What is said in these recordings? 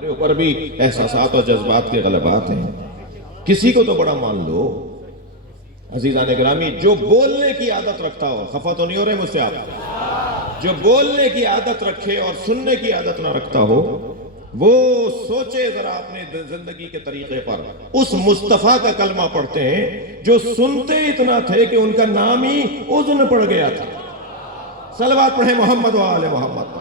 ہمارے اوپر بھی احساسات اور جذبات کے غلبات ہیں. کسی کو تو بڑا مان لو. عزیزان گرامی، جو بولنے کی عادت رکھتا ہو، خفا تو نہیں ہو رہے مجھ سے آپ، جو بولنے کی عادت رکھے اور سننے کی عادت نہ رکھتا ہو، وہ سوچے ذرا اپنے زندگی کے طریقے پر. اس مصطفیٰ کا کلمہ پڑھتے ہیں جو سنتے اتنا تھے کہ ان کا نام ہی اذن پڑ گیا تھا. صلوات پڑھیں محمد و آل محمد.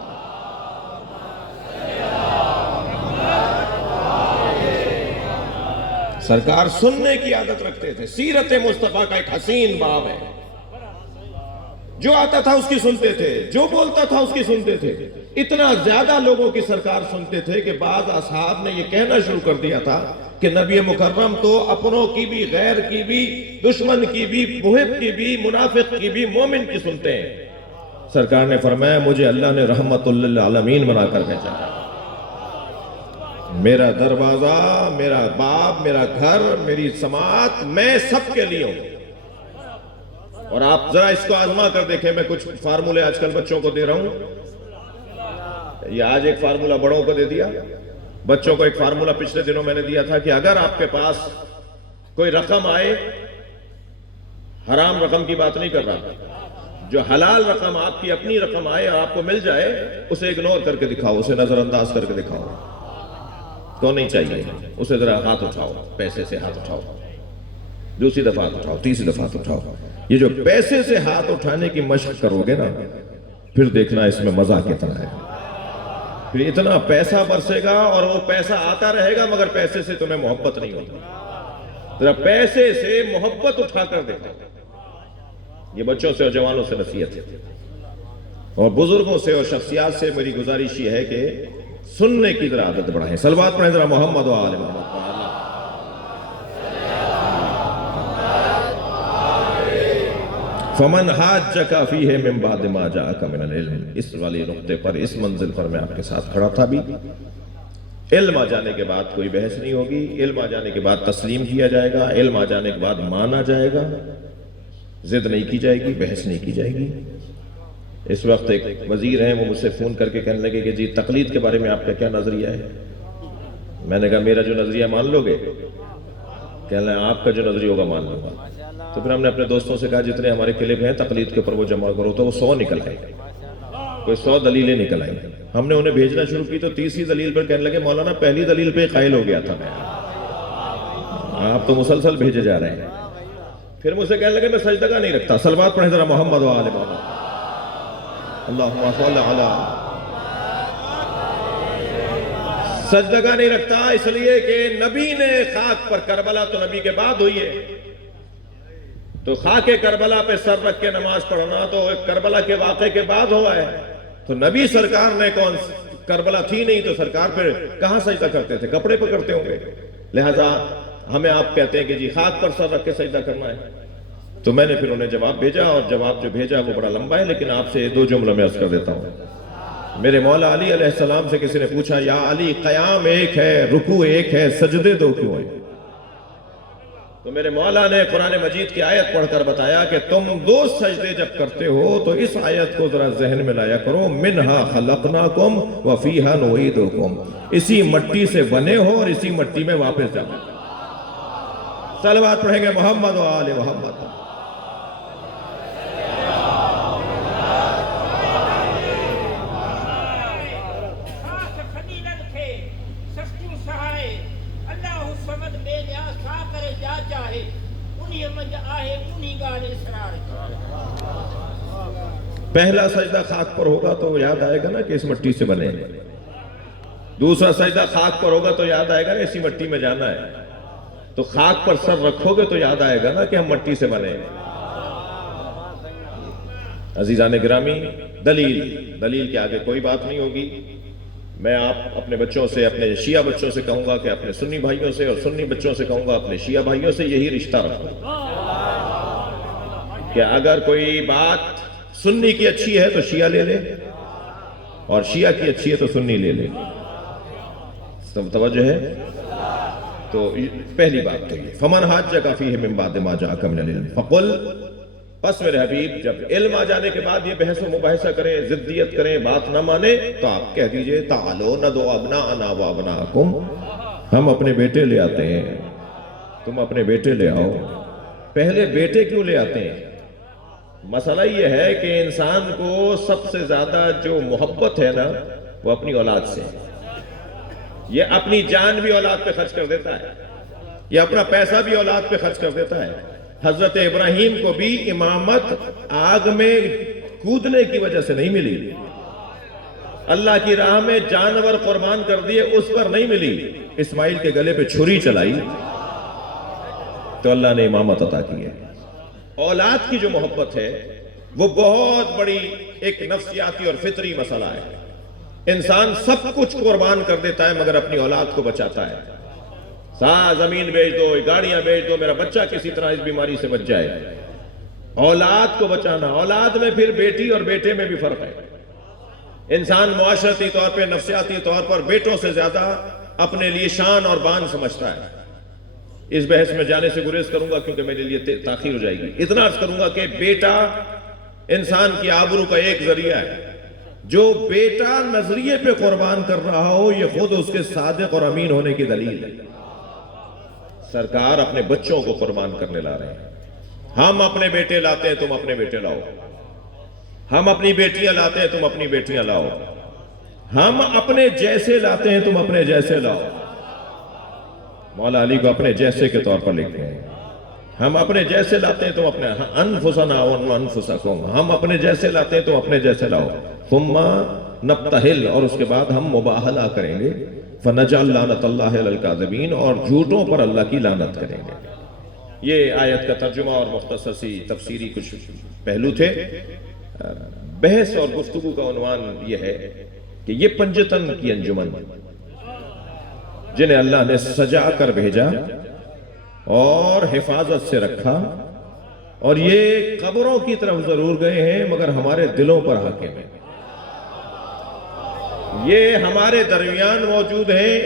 سرکار سننے کی عادت رکھتے تھے. سیرت مصطفیٰ کا ایک حسین باب ہے. جو آتا تھا اس کی سنتے تھے، جو بولتا تھا اس کی سنتے تھے. اتنا زیادہ لوگوں کی سرکار سنتے تھے کہ بعض اصحاب نے یہ کہنا شروع کر دیا تھا کہ نبی مکرم تو اپنوں کی بھی، غیر کی بھی، دشمن کی بھی، محب کی بھی، منافق کی بھی، مومن کی سنتے ہیں. سرکار نے فرمایا مجھے اللہ نے رحمت للعالمین بنا کر بھیجا ہے. میرا دروازہ، میرا باب، میرا گھر، میری سماعت، میں سب کے لیے ہوں. اور آپ ذرا اس کو آزما کر دیکھیں. میں کچھ فارمولے آج کل بچوں کو دے رہا ہوں. یہ آج ایک فارمولہ بڑوں کو دے دیا. بچوں کو ایک فارمولہ پچھلے دنوں میں نے دیا تھا کہ اگر آپ کے پاس کوئی رقم آئے، حرام رقم کی بات نہیں کر رہا، جو حلال رقم آپ کی اپنی رقم آئے اور آپ کو مل جائے، اسے اگنور کر کے دکھاؤ، اسے نظر انداز کر کے دکھاؤ. تو نہیں چاہیے. اسے ذرا ہاتھ اٹھاؤ، پیسے سے ہاتھ اٹھاؤ. دوسری دفعہ ہاتھ اٹھاؤ، تیسری دفعہ ہاتھ اٹھاؤ. یہ جو پیسے سے ہاتھ اٹھانے کی مشق کرو گے نا، پھر دیکھنا اس میں مزہ کتنا ہے. پھر اتنا پیسہ برسے گا اور وہ پیسہ آتا رہے گا، مگر پیسے سے تمہیں محبت نہیں ہوگی. ذرا پیسے سے محبت اٹھا کر دیکھو. یہ بچوں سے اور جوانوں سے نصیحت ہے. اور بزرگوں سے اور شخصیات سے میری گزارش یہ ہے کہ سننے کی ذرا عادت بڑھائیں. صلوات پڑھیں ذرا محمد و آل محمد. فمن حاجک فیہ من بعد ما جاءک من العلم. اس والی نقطے پر، اس منزل پر میں آپ کے ساتھ کھڑا تھا بھی. علم آ جانے کے بعد کوئی بحث نہیں ہوگی. علم آ جانے کے بعد تسلیم کیا جائے گا. علم آ جانے کے بعد مانا جائے گا. ضد نہیں کی جائے گی، بحث نہیں کی جائے گی. اس وقت ایک وزیر ہیں، وہ مجھ سے فون کر کے کہنے لگے کہ جی تقلید کے بارے میں آپ کا کیا نظریہ ہے؟ میں نے کہا میرا جو نظریہ مان لو گے؟ کہنے لگے آپ کا جو نظریہ ہوگا مان لوں گا. تو پھر ہم نے اپنے دوستوں سے کہا جتنے ہمارے کلپ ہیں تقلید کے اوپر وہ جمع کرو. تو وہ 100 نکل آئے، کوئی 100 دلیلیں نکل آئیں. ہم نے انہیں بھیجنا شروع کی تو 30 دلیل پر کہنے لگے مولانا پہلی دلیل پہ قائل ہو گیا تھا میں، آپ تو مسلسل بھیجے جا رہے ہیں. پھر مجھ سے کہنے لگے میں سجدہ نہیں رکھتا. صلوات پڑھیں ذرا محمد و آل محمد. اللہم صلی علی. سجدہ نہیں رکھتا اس لیے کہ نبی نے خاک پر، کربلا تو نبی کے بعد ہوئی ہے، تو خاک کربلا پہ سر رکھ کے نماز پڑھنا تو کربلا کے واقعے کے بعد ہوا ہے. تو نبی سرکار نے کون، کربلا تھی نہیں تو سرکار پہ کہاں سجدہ کرتے تھے؟ کپڑے پہ کرتے ہوں گے. لہذا ہمیں آپ کہتے ہیں کہ جی خاک پر سر رکھ کے سجدہ کرنا ہے. تو میں نے پھر انہیں جواب بھیجا، اور جواب جو بھیجا وہ بڑا لمبا ہے، لیکن آپ سے 2 جملہ میں عرض کر دیتا ہوں. میرے مولا علی علیہ السلام سے کسی نے پوچھا یا علی قیام ایک ہے، رکوع ایک ہے، سجدے 2 کیوں ہیں؟ تو میرے مولا نے قرآن مجید کی آیت پڑھ کر بتایا کہ تم 2 سجدے جب کرتے ہو تو اس آیت کو ذرا ذہن میں لایا کرو. منہا خلقناکم وفیہا نعیدکم. اسی مٹی سے بنے ہو اور اسی مٹی میں واپس جاؤ. صلوات پڑھیں گے محمد و آل محمد. پہلا سجدہ خاک پر ہوگا تو یاد آئے گا نا کہ اس مٹی سے بنے. دوسرا سجدہ خاک پر ہوگا تو یاد آئے گا نا اسی مٹی میں جانا ہے. تو خاک پر سر رکھو گے تو یاد آئے گا نا کہ ہم مٹی سے بنے. عزیزان گرامی، دلیل کے آگے کوئی بات نہیں ہوگی. میں آپ اپنے بچوں سے، اپنے شیعہ بچوں سے کہوں گا کہ اپنے سنی بھائیوں سے، اور سنی بچوں سے کہوں گا اپنے شیعہ بھائیوں سے یہی رشتہ رکھو کہ اگر کوئی بات سنی کی اچھی ہے تو شیعہ لے لے، اور شیعہ کی اچھی ہے تو سنی لے لے. توجہ ہے؟ تو پہلی بات تو یہ فمن حاجک فیہ من بعد ما جاءک من العلم فقل بس میرے حبیب جب علم آ جانے کے بعد یہ بحث و مباحثہ کریں، ضدیت کریں، بات نہ مانے تو آپ کہہ دیجئے تعالو ندعو ابناءنا و ابناءکم، ہم اپنے بیٹے لے آتے ہیں، تم اپنے بیٹے لے آؤ۔ پہلے بیٹے کیوں لے آتے ہیں؟ مسئلہ یہ ہے کہ انسان کو سب سے زیادہ جو محبت ہے نا وہ اپنی اولاد سے، یہ اپنی جان بھی اولاد پہ خرچ کر دیتا ہے، یہ اپنا پیسہ بھی اولاد پہ خرچ کر دیتا ہے۔ حضرت ابراہیم کو بھی امامت آگ میں کودنے کی وجہ سے نہیں ملی، اللہ کی راہ میں جانور قربان کر دیے اس پر نہیں ملی، اسماعیل کے گلے پہ چھری چلائی تو اللہ نے امامت عطا کی ہے۔ اولاد کی جو محبت ہے وہ بہت بڑی ایک نفسیاتی اور فطری مسئلہ ہے۔ انسان سب کچھ قربان کر دیتا ہے مگر اپنی اولاد کو بچاتا ہے۔ زمین بیچ دو، گاڑیاں بیچ دو، میرا بچہ کسی طرح اس بیماری سے بچ جائے۔ اولاد کو بچانا، اولاد میں پھر بیٹی اور بیٹے میں بھی فرق ہے۔ انسان معاشرتی طور پہ، نفسیاتی طور پر بیٹوں سے زیادہ اپنے لیے شان اور بان سمجھتا ہے۔ اس بحث میں جانے سے گریز کروں گا کیونکہ میرے لیے تاخیر ہو جائے گی۔ اتنا عرض کروں گا کہ بیٹا انسان کی آبرو کا ایک ذریعہ ہے۔ جو بیٹا نظریے پہ قربان کر رہا ہو یہ خود اس کے صادق اور امین ہونے کی دلیل ہے۔ سرکار اپنے بچوں کو قربان کرنے لا رہے ہیں۔ ہم اپنے بیٹے لاتے ہیں، تم اپنے بیٹے لاؤ۔ ہم اپنی بیٹیاں لاتے ہیں، تم اپنی بیٹیاں لاؤ۔ ہم اپنے جیسے لاتے ہیں، تم اپنے جیسے لاؤ۔ مولا علی کو اپنے جیسے کے طور پر لکھتے ہیں۔ ہم اپنے جیسے لاتے ہیں، تم اپنے انفسنا وانفسکم، ہم اپنے جیسے لاتے ہیں، تم اپنے جیسے لاؤ۔ ثم نبتہل، اور اس کے بعد ہم مباہلہ کریں گے۔ فَنَجْعَلْ لَعْنَتَ اللَّهِ عَلَى الْكَاذِبِينَ، اور جھوٹوں پر اللہ کی لعنت کریں گے۔ یہ آیت کا ترجمہ اور مختصر سی تفسیری کچھ پہلو تھے۔ بحث اور گفتگو کا عنوان یہ ہے کہ یہ پنجتن کی انجمن جنہیں اللہ نے سجا کر بھیجا اور حفاظت سے رکھا، اور یہ قبروں کی طرف ضرور گئے ہیں مگر ہمارے دلوں پر حاکم ہیں۔ یہ ہمارے درمیان موجود ہیں،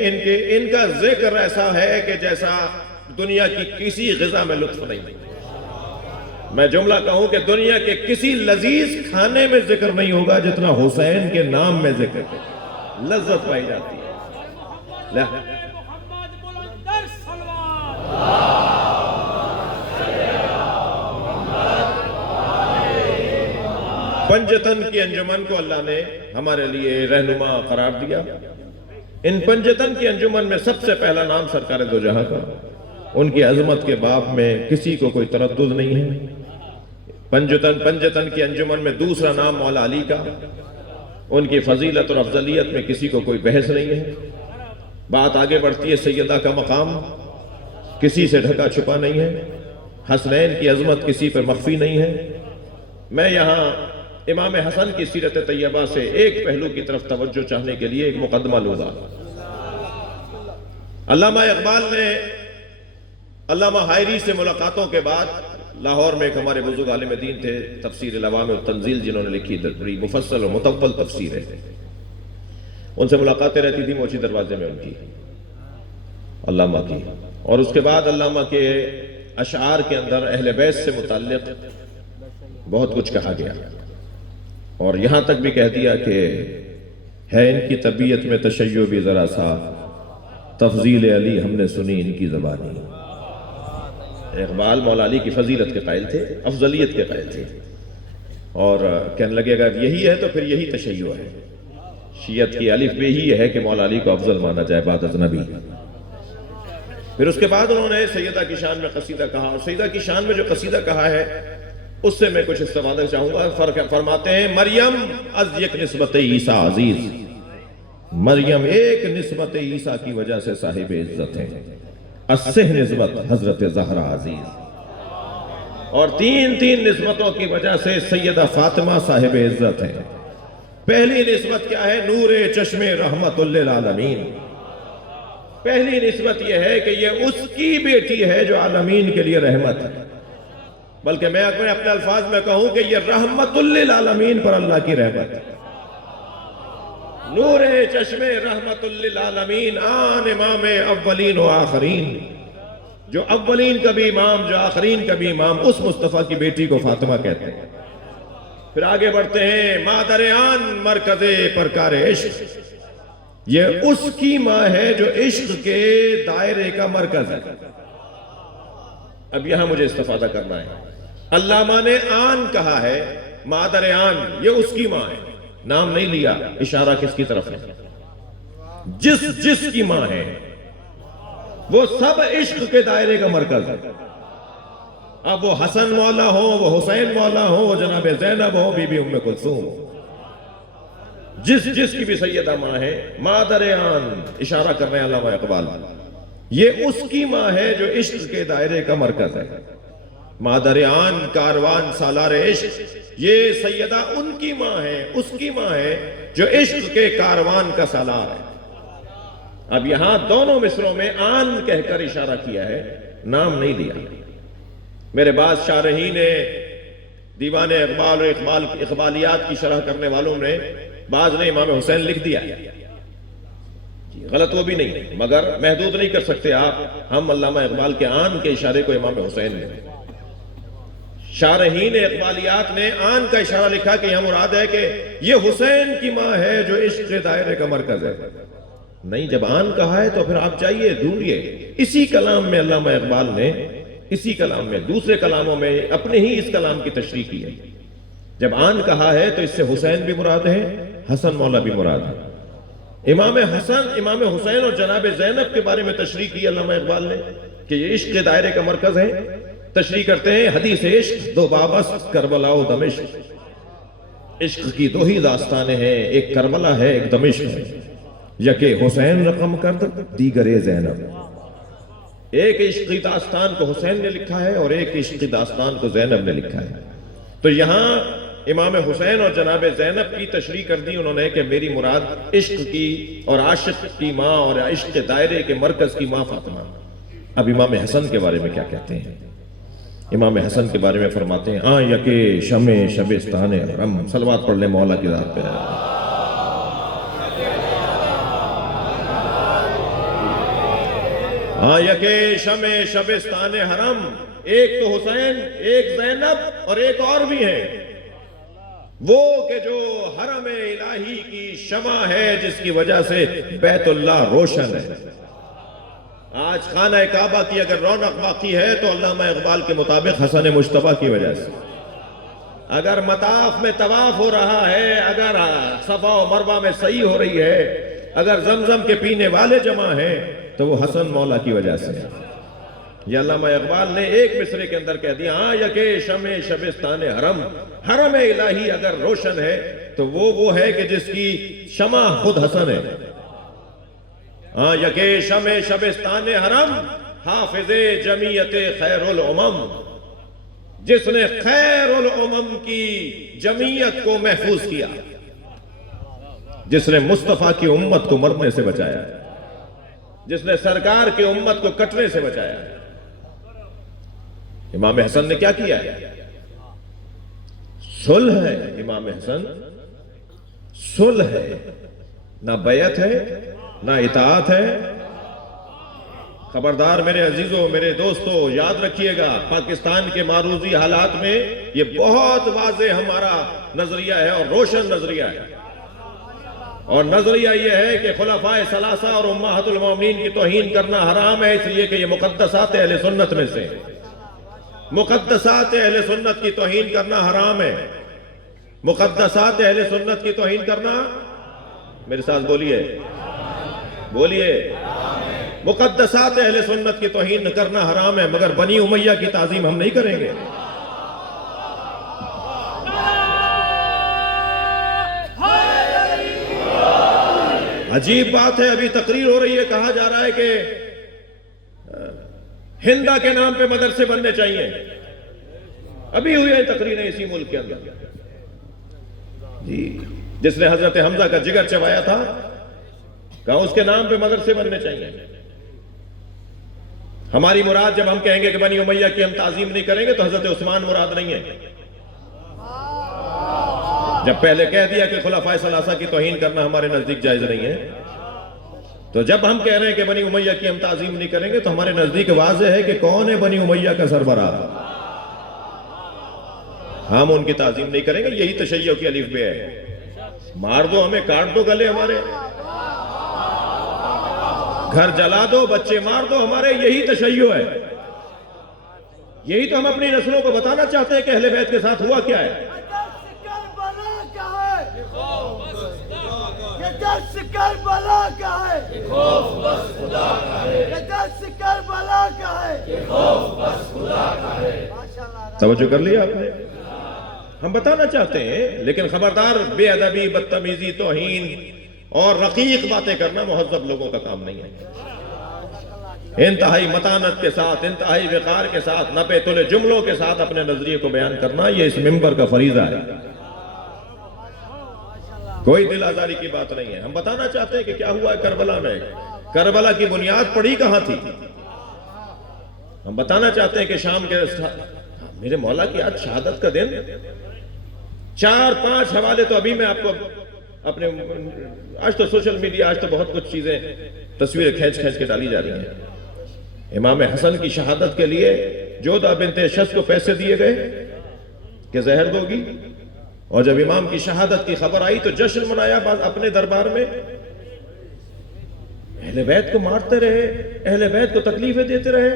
ان کا ذکر ایسا ہے کہ جیسا دنیا کی کسی غذا میں لطف نہیں۔ میں جملہ کہوں کہ دنیا کے کسی لذیذ کھانے میں ذکر نہیں ہوگا جتنا حسین کے نام میں ذکر ہے، لذت پائی جاتی ہے۔ پنجتن کی انجمن کو اللہ نے ہمارے لیے رہنما قرار دیا۔ ان پنجتن کی انجمن میں سب سے پہلا نام سرکار دو جہاں کا، ان کی عظمت کے باب میں کسی کو کوئی تردد نہیں ہے۔ پنجتن کی انجمن میں دوسرا نام مولا علی کا، ان کی فضیلت اور افضلیت میں کسی کو کوئی بحث نہیں ہے۔ بات آگے بڑھتی ہے، سیدہ کا مقام کسی سے ڈھکا چھپا نہیں ہے، حسنین کی عظمت کسی پر مخفی نہیں ہے۔ میں یہاں امام حسن کی سیرت طیبہ سے ایک پہلو کی طرف توجہ چاہنے کے لیے ایک مقدمہ لوں گا۔ علامہ اقبال نے علامہ حائری سے ملاقاتوں کے بعد، لاہور میں ایک ہمارے بزرگ عالم دین تھے، تفسیر العوام والتنزیل جنہوں نے لکھی، بڑی مفصل اور مطول تفسیر ہے، ان سے ملاقاتیں رہتی تھی موچی دروازے میں ان کی، علامہ کی۔ اور اس کے بعد علامہ کے اشعار کے اندر اہل بیت سے متعلق بہت کچھ کہا گیا، اور یہاں تک بھی کہہ دیا کہ ہے ان کی طبیعت میں تشیع بھی ذرا سا، تفضیل علی ہم نے سنی ان کی زبانی۔ اقبال مولا علی کی فضیلت کے قائل تھے، افضلیت کے قائل تھے، اور کہنے لگے اگر یہی ہے تو پھر یہی تشیع ہے۔ شیعت کی الف بے ہی ہے کہ مولا علی کو افضل مانا جائے بعد از نبی۔ پھر اس کے بعد انہوں نے سیدہ کی شان میں قصیدہ کہا، اور سیدہ کی شان میں جو قصیدہ کہا ہے اس سے میں کچھ استفادہ چاہوں گا۔ فرماتے ہیں مریم از یک نسبت عیسیٰ عزیز، مریم ایک نسبت عیسیٰ کی وجہ سے صاحب عزت ہیں، اسہ نسبت حضرت زہرا عزیز، اور تین نسبتوں کی وجہ سے سیدہ فاطمہ صاحب عزت ہیں۔ پہلی نسبت کیا ہے؟ نور چشم رحمت للعالمین۔ پہلی نسبت یہ ہے کہ یہ اس کی بیٹی ہے جو عالمین کے لیے رحمت ہے، بلکہ میں اپنے الفاظ میں کہوں کہ یہ رحمت للعالمین پر اللہ کی رحمت ہے۔ نور چشم رحمت للعالمین، آن امام اولین و آخرین، جو اولین کا بھی امام، جو آخرین کا بھی امام، اس مصطفیٰ کی بیٹی کو فاطمہ کہتے ہیں۔ پھر آگے بڑھتے ہیں، مادر آن مرکز پرکار عشق، یہ اس کی ماں ہے جو عشق کے دائرے کا مرکز ہے۔ اب یہاں مجھے استفادہ کرنا ہے، علامہ نے آن کہا ہے، مادر آن یہ اس کی ماں ہے، نام نہیں لیا، اشارہ کس کی طرف ہے؟ جس کی ماں ہے وہ سب عشق کے دائرے کا مرکز ہے۔ اب وہ حسن مولا ہو، وہ حسین مولا ہو، وہ جناب زینب ہو، بی بی ام کلثوم ہو، جس کی بھی سیدہ ماں ہے، مادر آن اشارہ کر رہے ہیں علامہ اقبال، یہ اس کی ماں ہے جو عشق کے دائرے کا مرکز ہے۔ مادر آن کاروان سالار عشق، یہ سیدہ ان کی ماں ہے، اس کی ماں ہے جو عشق کے کاروان کا سالار ہے۔ اب یہاں دونوں مصروں میں آن کہہ کر اشارہ کیا ہے، نام نہیں لیا۔ میرے بعض شارحین نے، دیوان اقبال اور اقبالیات کی شرح کرنے والوں نے، بعض نے امام حسین لکھ دیا، غلط وہ بھی نہیں، مگر محدود نہیں کر سکتے آپ، ہم علامہ اقبال کے آن کے اشارے کو امام حسین نے۔ شارحین اقبالیات نے آن کا اشارہ لکھا کہ یہاں مراد ہے کہ یہ حسین کی ماں ہے جو عشق کے دائرے کا مرکز ہے۔ نہیں، جب آن کہا ہے تو پھر آپ چاہیے ڈھونڈیے، اسی کلام میں علامہ اقبال نے، اسی کلام میں، دوسرے کلاموں میں اپنے ہی اس کلام کی تشریح کی ہے۔ جب آن کہا ہے تو اس سے حسین بھی مراد ہے، حسن مولا بھی مراد ہے۔ امام حسین اور جناب زینب کے بارے میں تشریح کی علامہ اقبال نے کہ یہ عشق کے دائرے کا مرکز ہے۔ تشریح کرتے ہیں، حدیث عشق دو بابست کربلا و دمشق، عشق کی دو ہی داستانیں ہیں، ایک کربلا ہے ایک دمشق ہے، یکے حسین رقم کرد دیگرے زینب۔ ایک عشق کی داستان کو حسین نے لکھا ہے اور ایک عشق کی داستان کو زینب نے لکھا ہے۔ تو یہاں امام حسین اور جناب زینب کی تشریح کر دی انہوں نے کہ میری مراد عشق کی اور عاشق کی ماں اور عشق کے دائرے کے مرکز کی ماں فاطمہ۔ اب امام حسن کے بارے میں کیا کہتے ہیں؟ امام حسن کے بارے میں فرماتے ہیں، آن یکے شمع شبستان حرم، صلوات پڑھ لیں مولا کی ذات پہ۔ آن یکے شمع شبستان حرم، ایک تو حسین، ایک زینب اور ایک اور بھی ہے، وہ کہ جو حرم الہی کی شمع ہے جس کی وجہ سے بیت اللہ روشن ہے۔ آج خانہ کعبہ کی اگر رونق باقی ہے تو علامہ اقبال کے مطابق حسن مجتبیٰ کی وجہ سے۔ اگر مطاف میں طواف ہو رہا ہے، اگر صفا و مروہ میں سعی ہو رہی ہے، اگر زمزم کے پینے والے جمع ہیں تو وہ حسن مولا کی وجہ سے۔ یہ علامہ اقبال نے ایک مصرے کے اندر کہہ دیا، ہاں یکے شمع شبستان حرم، حرم الہی اگر روشن ہے تو وہ ہے کہ جس کی شمع خود حسن ہے۔ ہاں یکے شمع شبستان حرم، حافظ جمعیت خیر الامم، جس نے خیر الامم کی جمعیت کو محفوظ کیا، جس نے مصطفیٰ کی امت کو مرنے سے بچایا، جس نے سرکار کی امت کو کٹنے سے بچایا۔ امام حسن نے کیا کیا ہے؟ صلح ہے۔ امام حسن صلح ہے، نہ بیعت ہے نہ اطاعت ہے۔ خبردار میرے عزیزوں، میرے دوستوں، یاد رکھیے گا، پاکستان کے معروضی حالات میں یہ بہت واضح ہمارا نظریہ ہے اور روشن نظریہ ہے، اور نظریہ یہ ہے کہ خلفائے ثلاثہ اور امہات المومنین کی توہین کرنا حرام ہے، اس لیے کہ یہ مقدسات اہل سنت میں سے، مقدسات اہل سنت کی توہین کرنا حرام ہے۔ مقدسات اہل سنت کی توہین کرنا، میرے ساتھ بولیے بولیے، مقدسات اہل سنت کی توہین کرنا حرام ہے، مگر بنی امیہ کی تعظیم ہم نہیں کریں گے۔ عجیب بات ہے، ابھی تقریر ہو رہی ہے، کہا جا رہا ہے کہ ہندا کے نام پہ مدرسے بننے چاہیے۔ ابھی ہوئی ہے تقریریں اسی ملک کے اندر، جی جس نے حضرت حمزہ کا جگر چبایا تھا، کہا اس کے نام پہ مدرسے بننے چاہیے۔ ہماری مراد جب ہم کہیں گے کہ بنی امیہ کی ہم تعظیم نہیں کریں گے تو حضرت عثمان مراد نہیں ہے۔ جب پہلے کہہ دیا کہ خلفائے ثلاثہ کی توہین کرنا ہمارے نزدیک جائز نہیں ہے، تو جب ہم کہہ رہے ہیں کہ بنی امیہ کی ہم تعظیم نہیں کریں گے تو ہمارے نزدیک واضح ہے کہ کون ہے بنی امیہ کا سربراہ، ہم ان کی تعظیم نہیں کریں گے، یہی تشیع کی الف بے ہے۔ مار دو ہمیں، کاٹ دو گلے ہمارے، گھر جلا دو، بچے مار دو ہمارے، یہی تشیع ہے۔ یہی تو ہم اپنی نسلوں کو بتانا چاہتے ہیں کہ اہل بیت کے ساتھ ہوا کیا ہے۔ توجہ کر لیا آپ نے؟ ہم بتانا چاہتے ہیں، لیکن خبردار بے ادبی، بدتمیزی، توہین اور رقیق باتیں کرنا مہذب لوگوں کا کام نہیں ہے۔ انتہائی متانت کے ساتھ، انتہائی وقار کے ساتھ، نپے تلے جملوں کے ساتھ اپنے نظریے کو بیان کرنا، یہ اس منبر کا فریضہ ہے، کوئی دل آزاری کی بات نہیں ہے۔ ہم بتانا چاہتے ہیں کہ کیا ہوا ہے کربلا میں، کربلا کی بنیاد پڑی کہاں تھی۔ ہم بتانا چاہتے ہیں کہ شام کے میرے مولا کی آج شہادت کا دن، 4-5 حوالے تو ابھی میں آپ کو اپنے، آج تو سوشل میڈیا، آج تو بہت کچھ چیزیں، تصویریں کھینچ کے ڈالی جا رہی ہیں۔ امام حسن کی شہادت کے لیے جودہ بنت شس کو پیسے دیے گئے کہ زہر دو گی، اور جب امام کی شہادت کی خبر آئی تو جشن منایا اپنے دربار میں۔ اہل بیت کو مارتے رہے، اہل بیت کو تکلیفیں دیتے رہے۔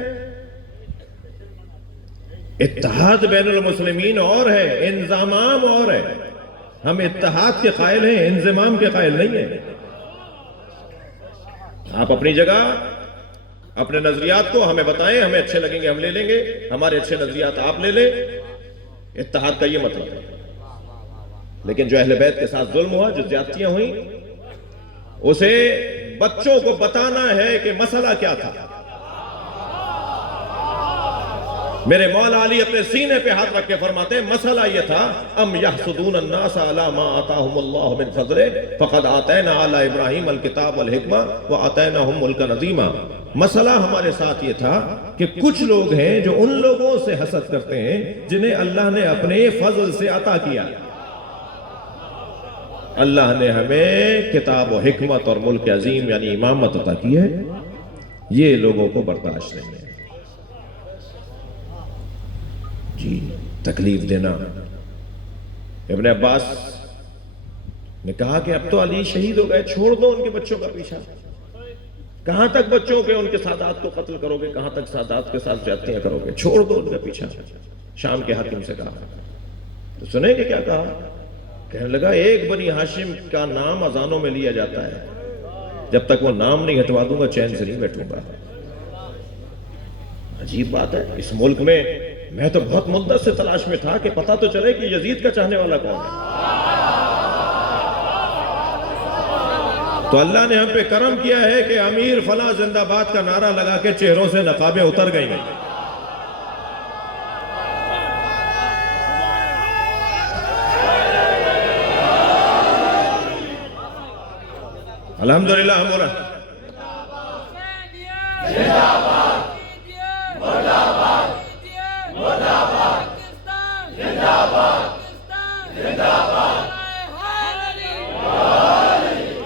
اتحاد بین المسلمین اور ہے، انضمام اور ہے۔ ہم اتحاد کے قائل ہیں، انضمام کے قائل نہیں ہیں۔ آپ اپنی جگہ اپنے نظریات کو ہمیں بتائیں، ہمیں اچھے لگیں گے ہم لے لیں گے، ہمارے اچھے نظریات آپ لے لیں، اتحاد کا یہ مطلب ہے۔ لیکن جو اہل بیت کے ساتھ ظلم ہوا، جو زیادتیاں ہوئیں، اسے بچوں کو بتانا ہے کہ مسئلہ کیا تھا۔ میرے مولا علی اپنے سینے پہ ہاتھ رکھ کے فرماتے ہیں مسئلہ یہ تھا، ام یحسدون الناس علی ما آتاہم اللہ من فضلہ فقد آتینا علی ابراہیم الکتاب والحکمہ وآتیناہم ملکا عظیما۔ مسئلہ ہمارے ساتھ یہ تھا کہ کچھ لوگ ہیں جو ان لوگوں سے حسد کرتے ہیں جنہیں اللہ نے اپنے فضل سے عطا کیا۔ اللہ نے ہمیں کتاب و حکمت اور ملک عظیم یعنی امامت عطا کی ہے، یہ لوگوں کو برداشت نہیں ہے۔ جی تکلیف دینا۔ ابن عباس نے کہا کہ اب تو علی شہید ہو گئے، چھوڑ دو ان کے بچوں کا پیچھا، کہاں تک بچوں کے ان کے سادات کو قتل کرو گے، کہاں تک سادات کے ساتھ زیادتیاں کرو گے، چھوڑ دو ان کا پیچھا۔ شام کے حاکم سے کہا تو سنیں کہ کیا کہا، کہنے لگا ایک بنی ہاشم کا نام اذانوں میں لیا جاتا ہے، جب تک وہ نام نہیں ہٹوا دوں گا چین سے نہیں بیٹھوں گا۔ عجیب بات ہے، اس ملک میں تو بہت مدت سے تلاش میں تھا کہ پتہ تو چلے کہ یزید کا چاہنے والا کون ہے۔ تو اللہ نے ہم پہ کرم کیا ہے کہ امیر فلاں زندہ باد کا نعرہ لگا کے چہروں سے نقابیں اتر گئی ہیں۔ الحمدللہ ہم ہو رہا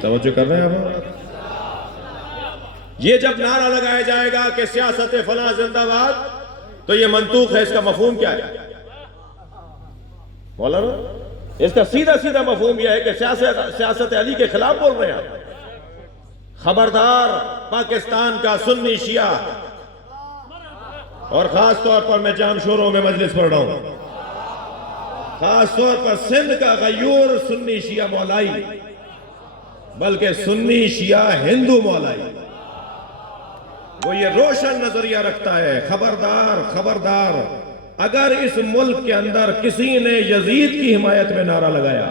توجہ کر رہے ہیں آپ؟ یہ جب نعرہ لگایا جائے گا کہ سیاست فلاں زندہ باد، تو یہ منطوق ہے، اس کا مفہوم کیا ہے مولانا؟ اس کا سیدھا مفہوم یہ ہے کہ سیاست علی کے خلاف بول رہے ہیں۔ خبردار پاکستان کا سنی شیعہ، اور خاص طور پر میں جام شوروں میں مجلس پڑھ رہا ہوں، خاص طور پر سندھ کا غیور سنی شیعہ مولائی، بلکہ سنی شیعہ ہندو مولائی، وہ یہ روشن نظریہ رکھتا ہے، خبردار اگر اس ملک کے اندر کسی نے یزید کی حمایت میں نعرہ لگایا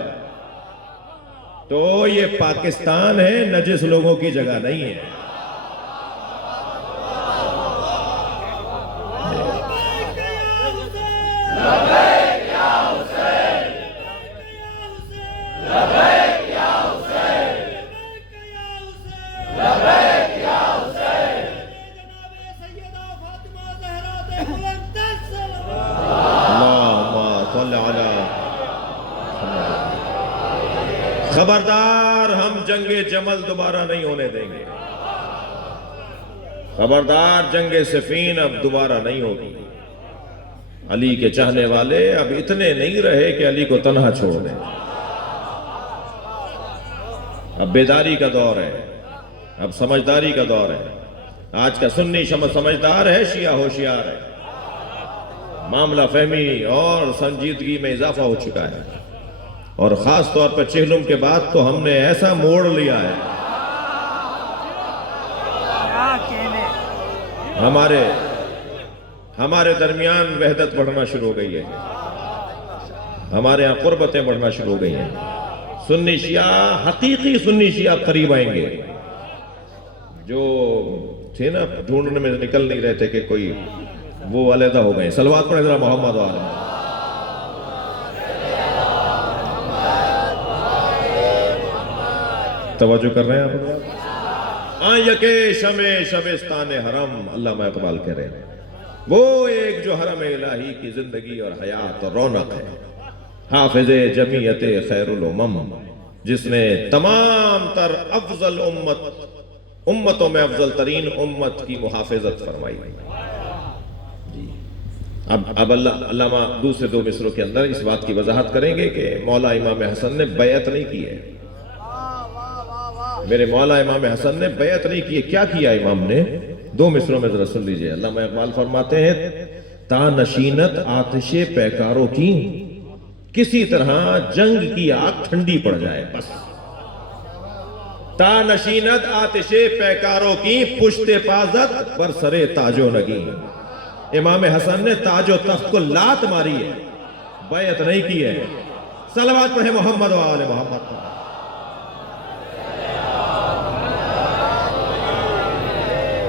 تو یہ پاکستان ہے، نجس لوگوں کی جگہ نہیں ہے۔ خبردار ہم جنگ جمل دوبارہ نہیں ہونے دیں گے۔ خبردار، جنگ صفین اب دوبارہ نہیں ہوگی۔ علی کے چاہنے والے اب اتنے نہیں رہے کہ علی کو تنہا چھوڑ دیں۔ اب بیداری کا دور ہے، اب سمجھداری کا دور ہے۔ آج کا سنی سمجھدار ہے، شیعہ ہوشیار ہے۔ معاملہ فہمی اور سنجیدگی میں اضافہ ہو چکا ہے، اور خاص طور پر چہلم کے بعد تو ہم نے ایسا موڑ لیا ہے، ہمارے درمیان وحدت بڑھنا شروع ہو گئی ہے، ہمارے ہاں قربتیں بڑھنا شروع ہو گئی ہیں۔ سنی شیعہ، حقیقی سنی شیعہ قریب آئیں گے۔ جو تھے نا ڈھونڈنے میں نکل نہیں رہتے کہ کوئی، وہ علیحدہ ہو گئے۔ صلوات پڑھیں ذرا محمد والے۔ توجہ کر رہے ہیں آپ؟ یکے شمع شبستان حرم، علامہ اقبال کہہ رہے ہیں، وہ ایک جو حرم الہی کی زندگی اور حیات اور رونق ہے، حافظ جمعیت خیر الامم، جس نے تمام تر افضل امتوں میں افضل ترین امت کی محافظت فرمائی۔ اب علامہ دوسرے دو مصروں کے اندر اس بات کی وضاحت کریں گے کہ مولا امام حسن نے بیعت نہیں کی ہے۔ میرے مولا امام حسن نے بیعت نہیں کی ہے۔ کیا کیا امام نے؟ دو مصروں میں ذرا سن لیجئے۔ علامہ اقبال فرماتے ہیں، تا نشینت آتش پیکاروں کی، کسی طرح جنگ کی آگ ٹھنڈی پڑ جائے بس۔ تا نشینت آتش پیکاروں کی، پشت پازت بر سرے تاج و نگین۔ امام حسن نے تاج و تخت کو لات ماری ہے، بیعت نہیں کی ہے۔ صلوات پڑھیں محمد و آل محمد پر۔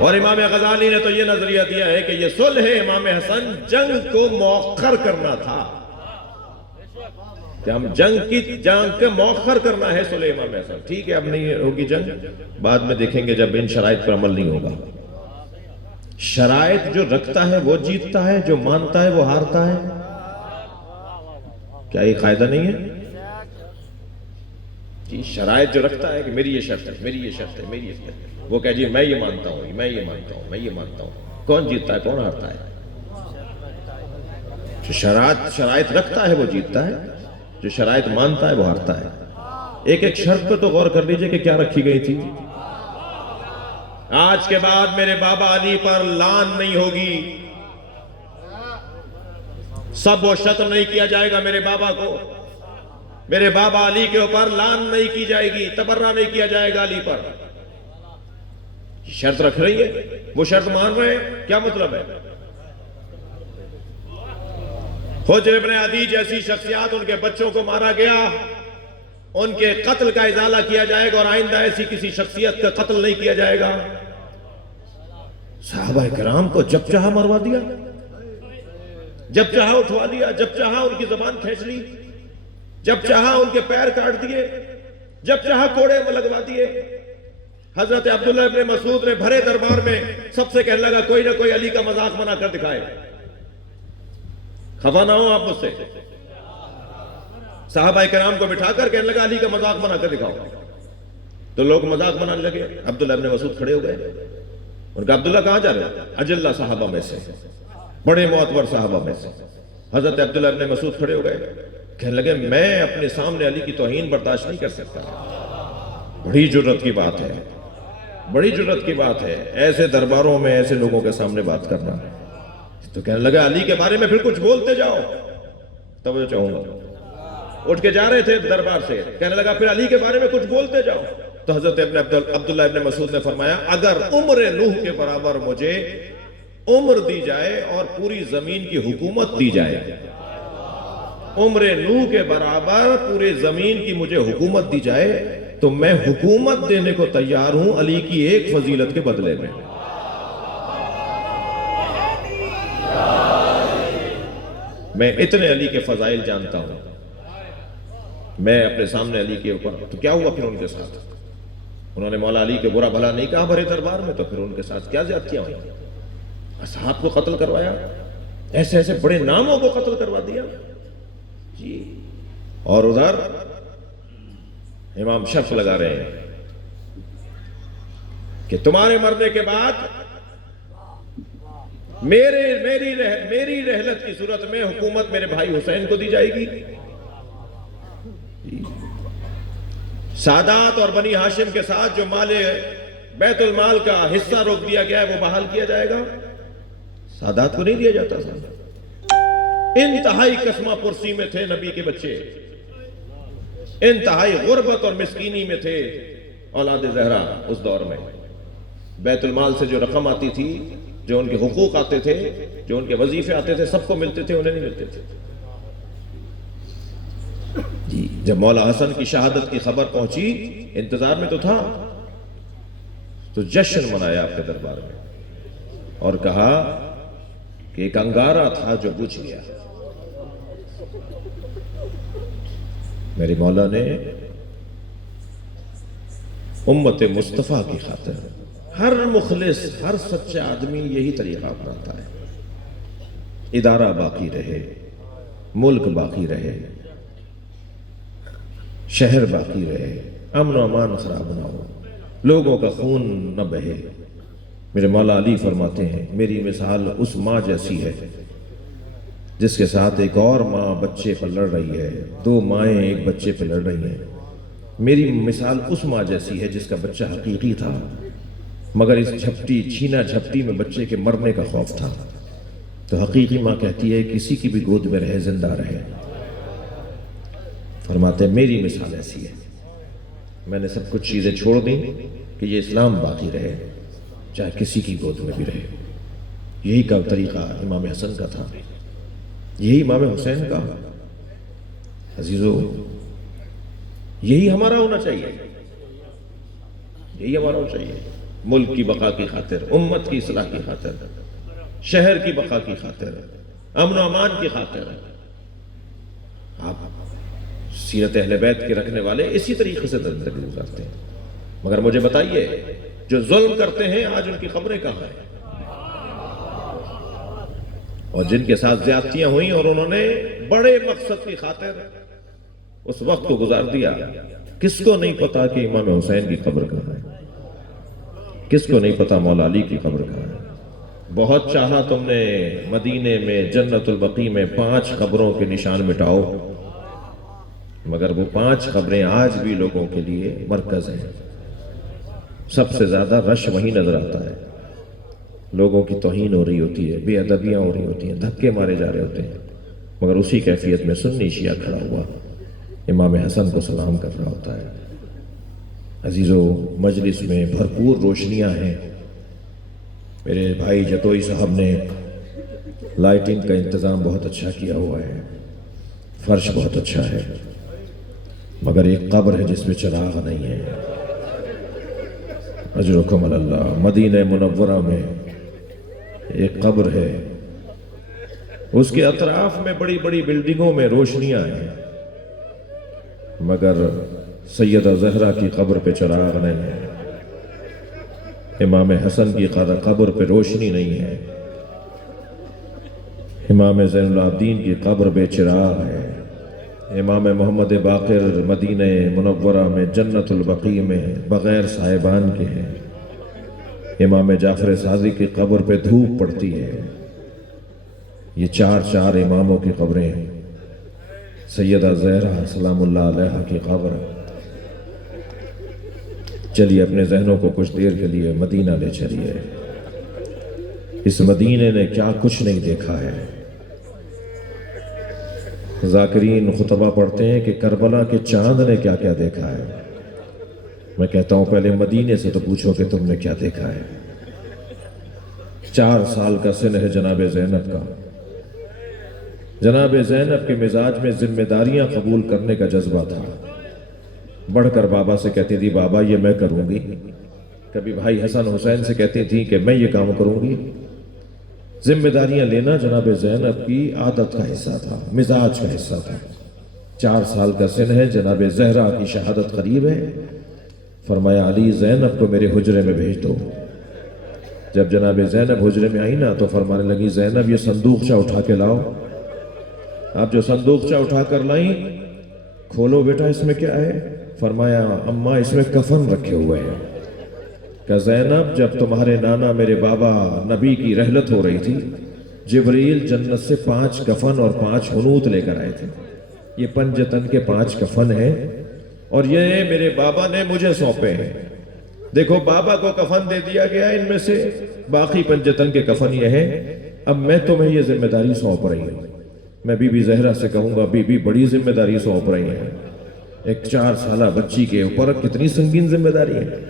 اور امام غزالی نے تو یہ نظریہ دیا ہے کہ یہ صلح امام حسن جنگ کو مؤخر کرنا تھا، کہ ہم جنگ کے مؤخر کرنا ہے صلح امام حسن۔ ٹھیک ہے، اب نہیں ہوگی جنگ، بعد میں دیکھیں گے جب ان شرائط پر عمل نہیں ہوگا۔ شرائط جو رکھتا ہے وہ جیتتا ہے، جو مانتا ہے وہ ہارتا ہے۔ کیا یہ قاعدہ نہیں ہے؟ جی، شرائط جو رکھتا ہے کہ میری یہ شرط ہے، میری یہ شرط ہے، میری یہ شرط ہے، وہ کہہ جی میں یہ مانتا ہوں، میں یہ مانتا ہوں، میں یہ مانتا ہوں۔ کون جیتتا ہے، کون ہارتا ہے؟ جو شرائط رکھتا ہے وہ جیتتا ہے، جو شرائط مانتا ہے وہ ہارتا ہے۔ ایک ایک شرط پہ تو غور کر لیجئے کہ کیا رکھی گئی تھی۔ آج کے بعد میرے بابا علی پر لان نہیں ہوگی، سب و شتم نہیں کیا جائے گا میرے بابا کو، میرے بابا علی کے اوپر لان نہیں کی جائے گی، تبرہ نہیں کیا جائے گا علی پر۔ شرط رکھ رہی ہے، وہ شرط مان رہے ہیں، کیا مطلب ہے؟ حجر ابن عدی جیسی شخصیات، ان کے بچوں کو مارا گیا، ان کے قتل کا ازالہ کیا جائے گا، اور آئندہ ایسی کسی شخصیت کا قتل نہیں کیا جائے گا۔ صحابہ کرام کو جب چاہا مروا دیا، جب چاہا اٹھوا دیا، جب چاہا ان کی زبان کھینچ لی، جب چاہا ان کے پیر کاٹ دیے، جب چاہا کوڑے میں لگوا دیے۔ حضرت عبداللہ ابن مسعود نے بھرے دربار میں سب سے کہنے لگا کوئی نہ کوئی علی کا مذاق بنا کر دکھائے، خفا نہ ہو آپ مجھ سے۔ صحابہ کرام کو بٹھا کر کہنے لگا علی کا مذاق بنا کر دکھاؤ، تو لوگ مذاق بنانے لگے۔ عبداللہ ابن مسعود کھڑے ہو گئے، ان کا عبداللہ کہاں جا رہے ہیں؟ اجلہ صحابہ میں سے، بڑے معتبر صحابہ میں سے۔ حضرت عبداللہ ابن مسعود کھڑے ہو گئے، کہنے لگے میں اپنے سامنے علی کی توہین برداشت نہیں کر سکتا۔ بڑی جرت کی بات ہے، بڑی جرت کی بات ہے ایسے درباروں میں ایسے لوگوں کے سامنے بات کرنا۔ تو کہنے لگا علی کے بارے میں پھر کچھ بولتے جاؤ، توجہ چاہوں گا۔ اٹھ کے جا رہے تھے دربار سے، کہنے لگا پھر علی کے بارے میں کچھ بولتے جاؤ۔ تو حضرت عبداللہ ابن مسعود نے فرمایا اگر عمر نوح کے برابر مجھے عمر دی جائے اور پوری زمین کی حکومت دی جائے، عمر نوح کے برابر پوری زمین کی مجھے حکومت دی جائے، تو میں حکومت دینے کو تیار ہوں علی کی ایک فضیلت کے بدلے میں۔ میں اتنے علی کے فضائل جانتا ہوں، میں اپنے سامنے علی کے اوپر۔ تو کیا ہوا پھر ان کے ساتھ؟ انہوں نے مولا علی کے برا بھلا نہیں کہا بھرے دربار میں، تو پھر ان کے ساتھ کیا زیادتیاں ہوئی؟ اصحاب کو قتل کروایا، ایسے ایسے بڑے ناموں کو قتل کروا دیا جی۔ اور ادھر امام شرف لگا رہے ہیں کہ تمہارے مرنے کے بعد میری رحلت کی صورت میں حکومت میرے بھائی حسین کو دی جائے گی. سادات اور بنی ہاشم کے ساتھ جو مال بیت المال کا حصہ روک دیا گیا ہے وہ بحال کیا جائے گا. سادات کو نہیں دیا جاتا تھا. انتہائی قسمہ پرسی میں تھے نبی کے بچے, انتہائی غربت اور مسکینی میں تھے اولاد زہرا اس دور میں. بیت المال سے جو رقم آتی تھی, جو ان کے حقوق آتے تھے, جو ان کے وظیفے آتے تھے, سب کو ملتے تھے, انہیں نہیں ملتے تھے. جی جب مولا حسن کی شہادت کی خبر پہنچی, انتظار میں تو تھا, تو جشن منایا آپ کے دربار میں اور کہا کہ ایک انگارہ تھا جو بجھ گیا. میری مولا نے امت مصطفیٰ کی خاطر, ہر مخلص, ہر سچا آدمی یہی طریقہ اپناتا ہے. ادارہ باقی رہے, ملک باقی رہے, شہر باقی رہے, امن و امان خراب نہ ہو, لوگوں کا خون نہ بہے. میرے مولا علی فرماتے ہیں میری مثال اس ماں جیسی ہے جس کے ساتھ ایک اور ماں بچے پر لڑ رہی ہے, دو مائیں ایک بچے پہ لڑ رہی ہیں. میری مثال اس ماں جیسی ہے جس کا بچہ حقیقی تھا, مگر اس چھینا جھپٹی میں بچے کے مرنے کا خوف تھا. تو حقیقی ماں کہتی ہے کسی کی بھی گود میں رہے, زندہ رہے. فرماتے ہیں میری مثال ایسی ہے, میں نے سب کچھ چیزیں چھوڑ دیں کہ یہ اسلام باقی رہے, چاہے کسی کی گود میں بھی رہے. یہی کا طریقہ امام حسن کا تھا, یہی امام حسین کا. عزیزو, یہی ہمارا ہونا چاہیے, یہی ہمارا ہونا چاہیے. ملک کی بقا کی خاطر, امت کی اصلاح کی خاطر, شہر کی بقا کی خاطر, امن و امان کی خاطر. آپ سیرت اہل بیت کے رکھنے والے اسی طریقے سے زندگی گزارتے ہیں. مگر مجھے بتائیے جو ظلم کرتے ہیں آج ان کی قبریں کہاں ہیں؟ اور جن کے ساتھ زیادتیاں ہوئیں اور انہوں نے بڑے مقصد کی خاطر اس وقت کو گزار دیا, کس کو نہیں پتا کہ امام حسین کی قبر کہاں ہے؟ کس کو نہیں پتا مولا علی کی قبر کہاں ہے؟ بہت چاہا تم نے مدینے میں جنت البقیع میں 5 قبروں کے نشان مٹاؤ, مگر وہ 5 قبریں آج بھی لوگوں کے لیے مرکز ہیں. سب سے زیادہ رش وہیں نظر آتا ہے. لوگوں کی توہین ہو رہی ہوتی ہے, بے ادبیاں ہو رہی ہوتی ہیں, دھکے مارے جا رہے ہوتے ہیں, مگر اسی کیفیت میں سنی شیعہ کھڑا ہوا امام حسن کو سلام کر رہا ہوتا ہے. عزیزو, مجلس میں بھرپور روشنیاں ہیں. میرے بھائی جتوئی صاحب نے لائٹنگ کا انتظام بہت اچھا کیا ہوا ہے, فرش بہت اچھا ہے, مگر ایک قبر ہے جس میں چراغ نہیں ہے. اجرکم اللہ. مدینہ منورہ میں ایک قبر ہے, اس کے اطراف میں بڑی بڑی بلڈنگوں میں روشنیاں ہیں, مگر سیدہ زہرا کی قبر پہ چراغ نہیں ہے, امام حسن کی قبر پہ روشنی نہیں ہے, امام زین العابدین کی قبر پہ چراغ ہے, امام محمد باقر مدینہ منورہ میں جنت البقیع میں بغیر صاحبان کے ہیں, امام جعفر صادق کی قبر پہ دھوپ پڑتی ہے. یہ 4 اماموں کی قبریں ہیں. سیدہ زہرا سلام اللہ علیہا کی قبر. چلیے اپنے ذہنوں کو کچھ دیر کے لیے مدینہ لے چلیے. اس مدینے نے کیا کچھ نہیں دیکھا ہے. ذاکرین خطبہ پڑھتے ہیں کہ کربلا کے چاند نے کیا کیا دیکھا ہے. میں کہتا ہوں پہلے مدینے سے تو پوچھو کہ تم نے کیا دیکھا ہے. 4 سال کا سن ہے جناب زینب کا. جناب زینب کے مزاج میں ذمہ داریاں قبول کرنے کا جذبہ تھا. بڑھ کر بابا سے کہتی تھی بابا یہ میں کروں گی. کبھی بھائی حسن حسین سے کہتی تھی کہ میں یہ کام کروں گی. ذمہ داریاں لینا جناب زینب کی عادت کا حصہ تھا, مزاج کا حصہ تھا. 4 سال کا سن ہے, جناب زہرا کی شہادت قریب ہے. فرمایا علی زینب کو میرے حجرے میں بھیج دو. جب جناب زینب حجرے میں آئی نا تو فرمانے لگی زینب یہ صندوقچہ اٹھا کے لاؤ. آپ جو صندوقچہ اٹھا کر لائیں, کھولو بیٹا اس میں کیا ہے. فرمایا اماں اس میں کفن رکھے ہوئے ہیں. کہ زینب جب تمہارے نانا میرے بابا نبی کی رحلت ہو رہی تھی، جبریل جنت سے 5 کفن اور 5 حنوط لے کر آئے تھے۔ یہ پنجتن کے 5 کفن ہیں اور یہ میرے بابا نے مجھے سونپے ہیں۔ دیکھو بابا کو کفن دے دیا گیا ان میں سے، باقی پنجتن کے کفن یہ ہیں۔ اب میں تمہیں یہ ذمہ داری سونپ رہی ہوں۔ میں بی بی زہرا سے کہوں گا بی بی بڑی ذمہ داری سونپ رہی ہیں، ایک 4 سالہ بچی کے اوپر کتنی سنگین ذمہ داری ہے۔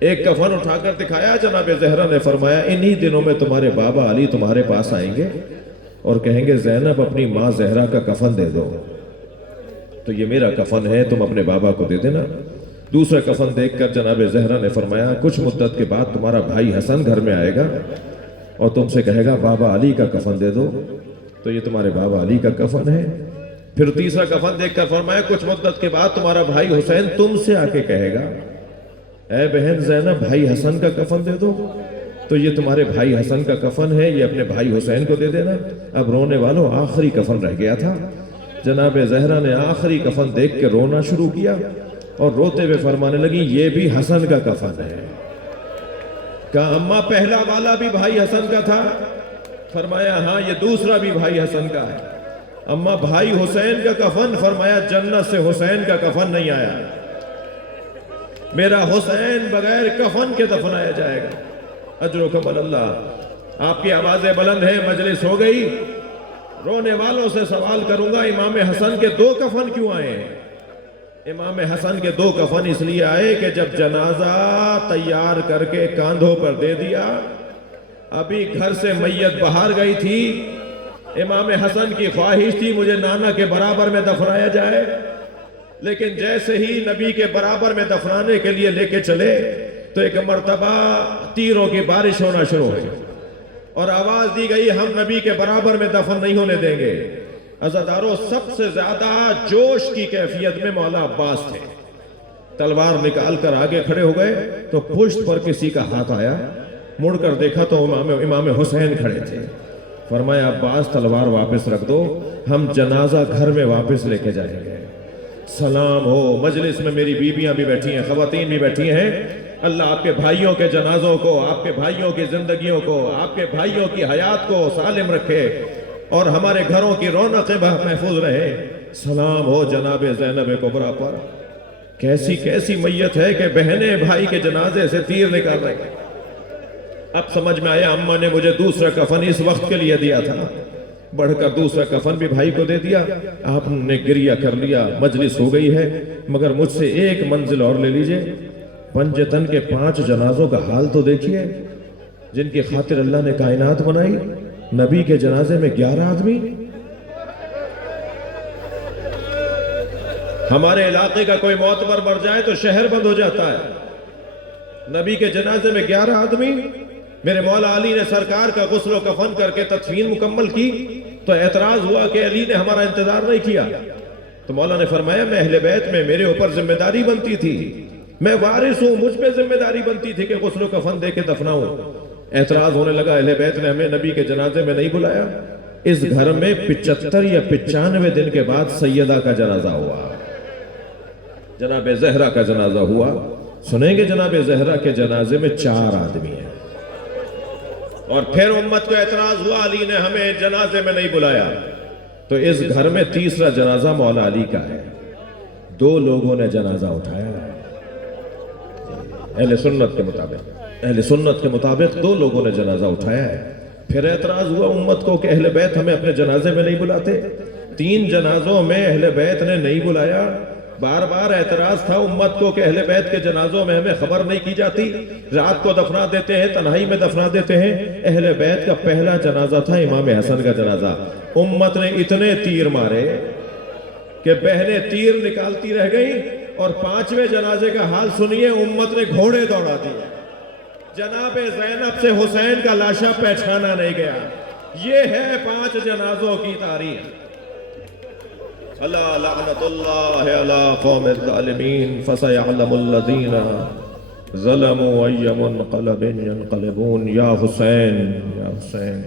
ایک کفن اٹھا کر دکھایا، جناب زہرا نے فرمایا انہی دنوں میں تمہارے بابا علی تمہارے پاس آئیں گے اور کہیں گے زینب اپنی ماں زہرا کا کفن دے دو، تو یہ میرا کفن ہے، تم اپنے بابا کو دے دینا۔ دوسرا کفن دیکھ کر جناب زہرا نے فرمایا کچھ مدت کے بعد تمہارا بھائی حسن گھر میں آئے گا اور تم سے کہے گا بابا علی کا کفن دے دو، تو یہ تمہارے بابا علی کا کفن ہے۔ پھر تیسرا کفن دیکھ کر فرمایا کچھ مدت کے بعد تمہارا بھائی حسین تم سے آ کے کہے گا اے بہن زینب بھائی حسن کا کفن دے دو، تو یہ تمہارے بھائی حسن کا کفن ہے، یہ اپنے بھائی حسین کو دے دینا۔ اب رونے والوں آخری کفن رہ گیا تھا۔ جناب زہرا نے آخری کفن دیکھ کے رونا شروع کیا اور روتے ہوئے فرمانے لگی یہ بھی حسن کا کفن ہے۔ کہا اماں پہلا والا بھی بھائی حسن کا تھا؟ فرمایا ہاں یہ دوسرا بھی بھائی حسن کا ہے۔ اماں بھائی حسین کا کفن؟ فرمایا جنت سے حسین کا کفن نہیں آیا، میرا حسین بغیر کفن کے دفنایا جائے گا۔ اجرکم اللہ۔ آپ کی آوازیں بلند ہیں، مجلس ہو گئی۔ رونے والوں سے سوال کروں گا امام حسن کے 2 کفن کیوں آئے ہیں؟ امام حسن کے 2 کفن اس لیے آئے کہ جب جنازہ تیار کر کے کاندھوں پر دے دیا، ابھی گھر سے میت باہر گئی تھی، امام حسن کی خواہش تھی مجھے نانا کے برابر میں دفنایا جائے، لیکن جیسے ہی نبی کے برابر میں دفنانے کے لیے لے کے چلے تو ایک مرتبہ تیروں کی بارش ہونا شروع ہوئی اور آواز دی گئی ہم نبی کے برابر میں دفن نہیں ہونے دیں گے۔ عزادارو سب سے زیادہ جوش کی کیفیت میں مولا عباس تھے، تلوار نکال کر آگے کھڑے ہو گئے تو پشت پر کسی کا ہاتھ آیا، مڑ کر دیکھا تو امام حسین کھڑے تھے۔ فرمایا عباس تلوار واپس رکھ دو، ہم جنازہ گھر میں واپس لے کے جائیں گے۔ سلام ہو، مجلس میں میری بیویاں بھی بیٹھی ہیں، خواتین بھی بیٹھی ہیں۔ اللہ آپ کے بھائیوں کے جنازوں کو، آپ کے بھائیوں کی زندگیوں کو، آپ کے بھائیوں کی حیات کو سالم رکھے اور ہمارے گھروں کی رونقیں محفوظ رہے۔ سلام ہو جناب زینب کبریٰ پر۔ کیسی کیسی میت ہے کہ بہنیں بھائی کے جنازے سے تیر نکال رہے ہیں۔ اب سمجھ میں آیا اماں نے مجھے دوسرا کفن اس وقت کے لیے دیا تھا، بڑھ کر دوسرا کفن بھی بھائی کو دے دیا۔ آپ نے گریہ کر لیا، مجلس ہو گئی ہے، مگر مجھ سے ایک منزل اور لے لیجئے۔ پنجتن کے 5 جنازوں کا حال تو دیکھیے، جن کی خاطر اللہ نے کائنات بنائی۔ نبی کے جنازے میں 11 آدمی۔ ہمارے علاقے کا کوئی معتبر مر جائے تو شہر بند ہو جاتا ہے، نبی کے جنازے میں 11 آدمی۔ میرے مولا علی نے سرکار کا غسل و کفن کر کے تدفین مکمل کی تو اعتراض ہوا کہ علی نے ہمارا انتظار نہیں کیا، تو مولا نے فرمایا میں اہل بیت میں میرے اوپر ذمہ داری بنتی تھی، میں وارث ہوں، مجھ پہ ذمہ داری بنتی تھی کہ غسل و کفن دے کے دفناؤں۔ اعتراض ہونے لگا، اہل بیت نے ہمیں نبی کے جنازے میں نہیں بلایا۔ اس گھر میں 75 یا 95 دن کے بعد سیدہ کا جنازہ ہوا، جناب زہرا کا جنازہ ہوا۔ سنیں گے جناب زہرا کے جنازے میں 4 آدمی ہیں، اور پھر امت کو اعتراض ہوا علی نے ہمیں جنازے میں نہیں بلایا، تو اس گھر میں تیسرا جنازہ مولا علی کا ہے۔ 2 لوگوں نے جنازہ اٹھایا ہے اہل سنت کے مطابق 2 لوگوں نے جنازہ اٹھایا ہے۔ پھر اعتراض ہوا امت کو کہ اہل بیت ہمیں اپنے جنازے میں نہیں بلاتے۔ 3 جنازوں میں اہل بیت نے نہیں بلایا۔ بار بار اعتراض تھا امت کو کہ اہل بیت کے جنازوں میں ہمیں خبر نہیں کی جاتی، رات کو دفنا دیتے ہیں، تنہائی میں دفنا دیتے ہیں۔ اہل بیت کا پہلا جنازہ تھا امام حسن کا جنازہ۔ امت نے اتنے تیر مارے کہ بہنیں تیر نکالتی رہ گئیں، اور 5ویں جنازے کا حال سنیے، امت نے گھوڑے دوڑا دیے۔ جناب زینب سے حسین کا لاشا پہچانا نہیں گیا۔ یہ ہے 5 جنازوں کی تاریخ۔ اللہ لعنت اللہ علی قوم الظالمین فسیعلم الذین ظلموا ای منقلب ینقلبون۔ یا حسین یا حسین۔